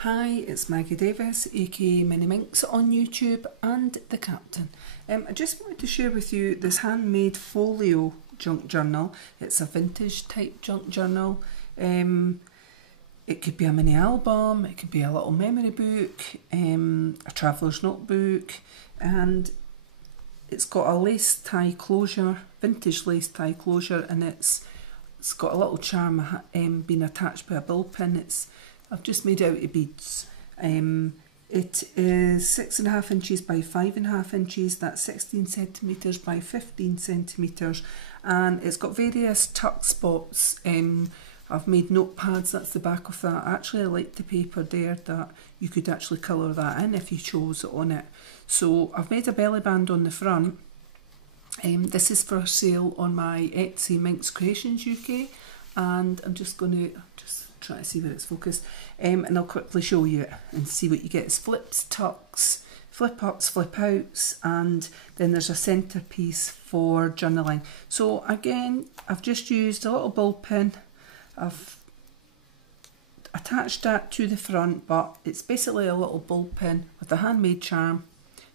Hi, it's Maggie Davis, aka Mini Minx on YouTube and the Captain. I just wanted to share with you this Handmade Folio Junk Journal. It's a vintage type junk journal. It could be a mini album, it could be a little memory book, a traveller's notebook, and it's got a lace tie closure, vintage lace tie closure, and it's got a little charm being attached by a bill pin. I've just made it out of beads. It is 6.5 inches by 5.5 inches, that's 16 centimetres by 15 centimetres, and it's got various tuck spots. I've made notepads, that's the back of that. Actually, I like the paper there that you could actually colour that in if you chose it on it. So I've made a belly band on the front. This is for sale on my Etsy MinxCreationsUK, and I'm just going to try to see where it's focused, and I'll quickly show you it and see what you get. It's flips, tucks, flip ups, flip outs, and then there's a centrepiece for journaling. So again, I've just used a little ball pin. I've attached that to the front, but it's basically a little ball pin with a handmade charm,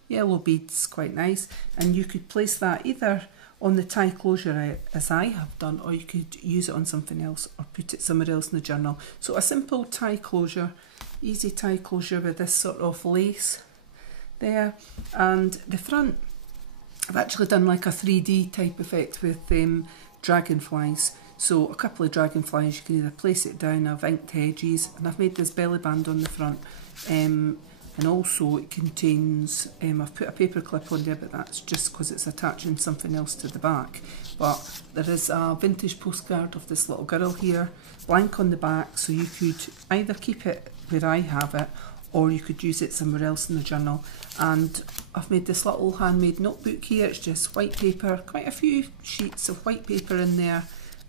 yellow beads, quite nice, and you could place that either on the tie closure as I have done, or you could use it on something else or put it somewhere else in the journal. So a simple tie closure, easy tie closure with this sort of lace there, and the front I've actually done like a 3D type effect with dragonflies. So a couple of dragonflies, you can either place it down, I've inked edges, and I've made this belly band on the front. And also it contains, I've put a paper clip on there, but that's just because it's attaching something else to the back. But there is a vintage postcard of this little girl here, blank on the back, so you could either keep it where I have it, or you could use it somewhere else in the journal. And I've made this little handmade notebook here. It's just white paper, quite a few sheets of white paper in there.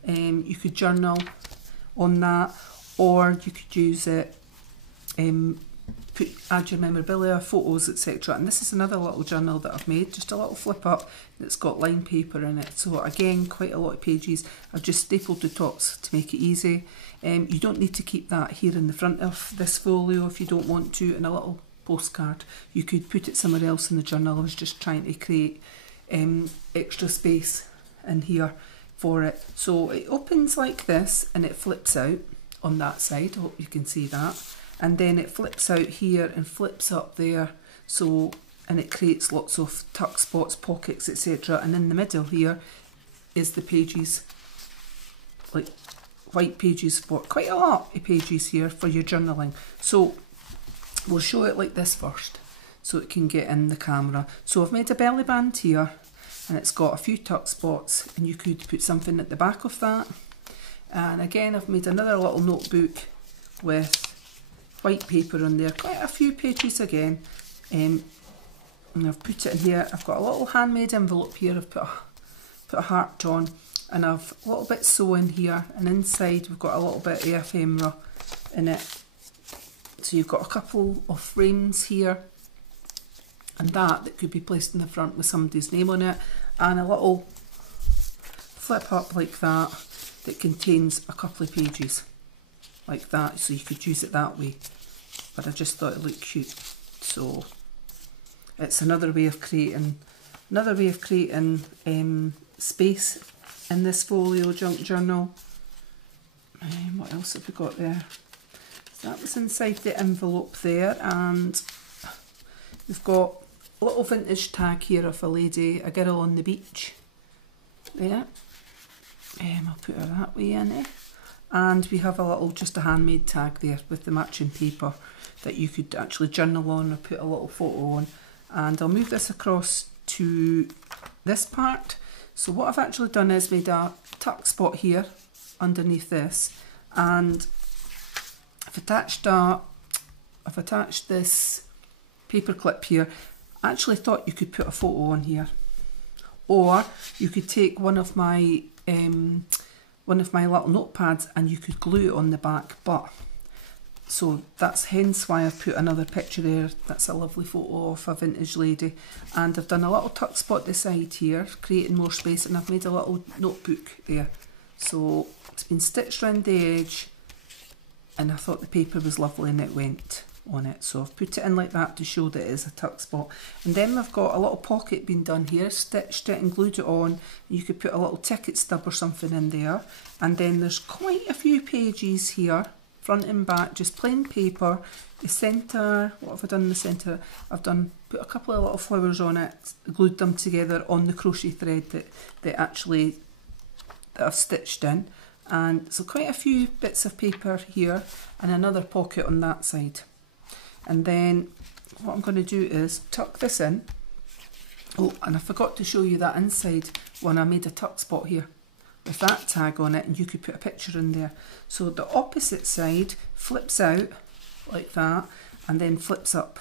You could journal on that, or you could use it, add your memorabilia, photos, etc. And this is another little journal that I've made, just a little flip up that's got lined paper in it. So again, quite a lot of pages. I've just stapled the tops to make it easy. You don't need to keep that here in the front of this folio if you don't want to, in a little postcard. You could put it somewhere else in the journal. I was just trying to create extra space in here for it. So it opens like this and it flips out on that side. I hope you can see that. And then it flips out here and flips up there, so, and it creates lots of tuck spots, pockets, etc. And in the middle here is the pages, like white pages, for quite a lot of pages here for your journaling. So we'll show it like this first so it can get in the camera. So I've made a belly band here, and it's got a few tuck spots, and you could put something at the back of that. And again, I've made another little notebook with white paper on there, quite a few pages again, and I've put it in here. I've got a little handmade envelope here. I've put a heart on, and I've a little bit sewn here, and inside we've got a little bit of ephemera in it. So you've got a couple of frames here, and that could be placed in the front with somebody's name on it, and a little flip up like that that contains a couple of pages like that, so you could use it that way. But I just thought it looked cute, so it's another way of creating space in this folio junk journal. What else have we got there? So that was inside the envelope there, and we've got a little vintage tag here of a lady, a girl on the beach there. I'll put her that way in there. And we have a little, just a handmade tag there with the matching paper that you could actually journal on or put a little photo on. And I'll move this across to this part. So what I've actually done is made a tuck spot here underneath this, and I've attached this paper clip here. I actually thought you could put a photo on here, or you could take one of my little notepads and you could glue it on the back. But so that's hence why I've put another picture there. That's a lovely photo of a vintage lady, and I've done a little tuck spot this side here, creating more space, and I've made a little notebook there. So it's been stitched around the edge and I thought the paper was lovely and it went on it, so I've put it in like that to show that it is a tuck spot. And then we've got a little pocket being done here, stitched it and glued it on. You could put a little ticket stub or something in there, and then there's quite a few pages here, front and back, just plain paper. The centre, what have I done in the centre? I've put a couple of little flowers on it, glued them together on the crochet thread that I've stitched in. And so quite a few bits of paper here and another pocket on that side. And then what I'm going to do is tuck this in. Oh, and I forgot to show you that inside one. I made a tuck spot here with that tag on it, and you could put a picture in there. So the opposite side flips out like that and then flips up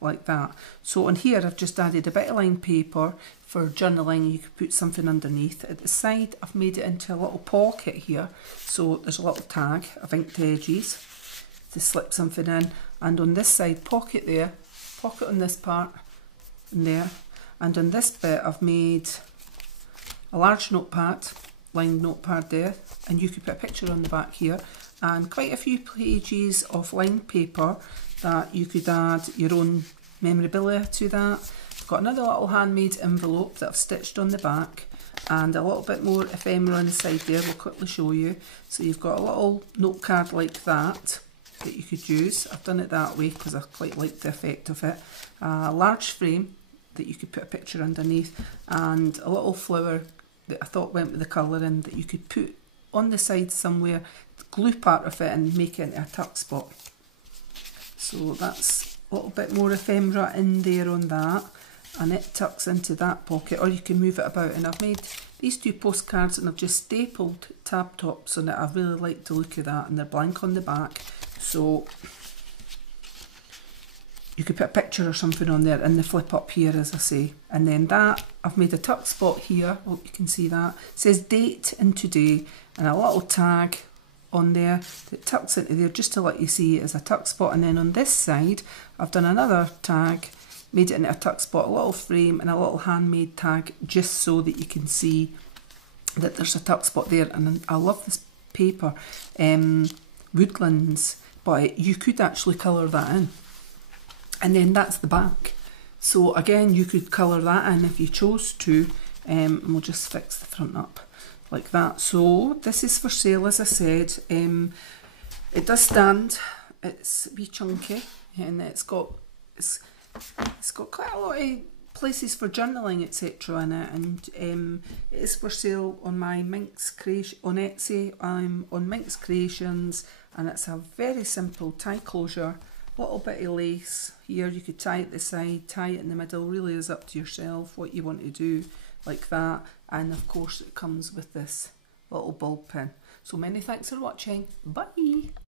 like that. So on here I've just added a bit of lined paper for journaling. You could put something underneath. At the side I've made it into a little pocket here, so there's a little tag, I've inked the edges to slip something in, and on this side pocket there, pocket on this part and there, and on this bit I've made a large notepad, lined notepad there, and you could put a picture on the back here, and quite a few pages of lined paper that you could add your own memorabilia to that. I've got another little handmade envelope that I've stitched on the back, and a little bit more ephemera on the side there, we'll quickly show you. So you've got a little note card like that you could use. I've done it that way because I quite like the effect of it. A large frame that you could put a picture underneath, and a little flower that I thought went with the colouring that you could put on the side somewhere, glue part of it and make it into a tuck spot. So that's a little bit more ephemera in there on that, and it tucks into that pocket, or you can move it about. And I've made these two postcards and I've just stapled tab tops on it. I really like the look of that, and they're blank on the back, so you could put a picture or something on there, and the flip up here, as I say. And then that, I've made a tuck spot here, hope you can see that. It says date and today, and a little tag on there that tucks into there just to let you see it as a tuck spot. And then on this side I've done another tag, made it into a tuck spot, a little frame and a little handmade tag, just so that you can see that there's a tuck spot there. And I love this paper, Woodlands, but you could actually colour that in. And then that's the back, so again you could colour that in if you chose to, and we'll just fix the front up like that. So this is for sale, as I said. It does stand, it's a wee chunky, and it's got quite a lot of places for journaling etc in it, and it is for sale on my Minx Creation on Etsy. I'm on Minx Creations, and it's a very simple tie closure, little bit of lace here. You could tie it the side, tie it in the middle, really is up to yourself what you want to do, like that. And of course it comes with this little ball pin. So many thanks for watching, bye.